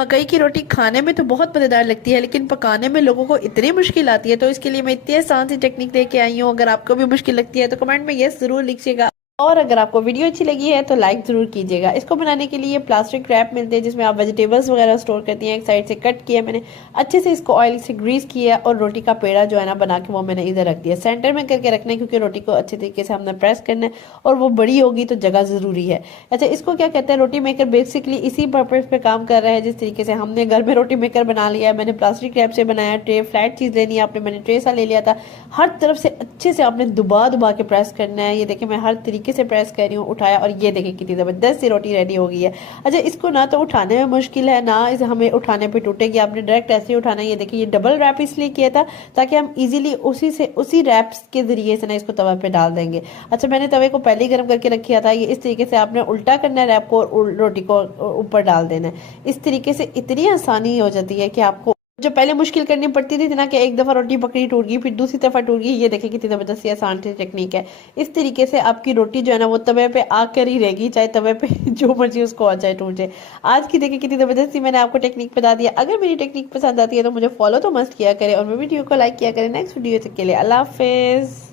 मकई की रोटी खाने में तो बहुत मज़ेदार लगती है, लेकिन पकाने में लोगों को इतनी मुश्किल आती है। तो इसके लिए मैं इतनी आसान सी टेक्निक लेके आई हूँ। अगर आपको भी मुश्किल लगती है तो कमेंट में यस ज़रूर लिखिएगा। और अगर आपको वीडियो अच्छी लगी है तो लाइक ज़रूर कीजिएगा। इसको बनाने के लिए प्लास्टिक रैप मिलते हैं जिसमें आप वेजिटेबल्स वगैरह स्टोर करती हैं। एक साइड से कट किया मैंने, अच्छे से इसको ऑयल से ग्रीस किया और रोटी का पेड़ा जो है ना बना के वो मैंने इधर रख दिया। सेंटर में करके रखना है क्योंकि रोटी को अच्छे तरीके से हमने प्रेस करना है और वो बड़ी होगी तो जगह ज़रूरी है। अच्छा, इसको क्या कहते हैं, रोटी मेकर बेसिकली इसी पर्पज पे काम कर रहा है जिस तरीके से हमने घर में रोटी मेकर बना लिया है। मैंने प्लास्टिक रैप से बनाया। ट्रे फ्लैट चीज़ लेनी है आपने, मैंने ट्रे सा ले लिया था। हर तरफ से अच्छे से आपने दबा दबा के प्रेस करना है। ये देखिए मैं हर तरीके से प्रेस कर रही हूँ, उठाया और ये देखिए कितनी ज़बरदस्त सी रोटी रेडी हो गई है। अच्छा, इसको ना तो उठाने में मुश्किल है ना इसे हमें उठाने पे टूटेगी, आपने डायरेक्ट ऐसे ही उठाना है। ये देखिए ये डबल रैप इसलिए किया था ताकि हम इजीली उसी रैप्स के जरिए से ना इसको तवा पे डाल देंगे। अच्छा, मैंने तवे को पहले ही गर्म करके रखा था। ये इस तरीके से आपने उल्टा करना है रैप को और रोटी को ऊपर डाल देना है। इस तरीके से इतनी आसानी हो जाती है कि आपको जो पहले मुश्किल करनी पड़ती थी ना कि एक दफ़ा रोटी पकड़ी टूट गई, फिर दूसरी दफ़ा टूट गई। ये देखिए कितनी ज़बरदस्त आसान सी टेक्निक है। इस तरीके से आपकी रोटी जो है ना वो तवे पे आकर ही रहेगी, चाहे तवे पे जो मर्जी उसको आ जाए टूट जाए। आज की देखिए कितनी ज़बरदस्ती मैंने आपको टेक्निक बता दिया। अगर मेरी टेक्निक पसंद आती है तो मुझे फॉलो तो मस्त किया करें और मेरी वीडियो को लाइक किया करें। नेक्स्ट वीडियो तक के लिए अल्लाह हाफिज़।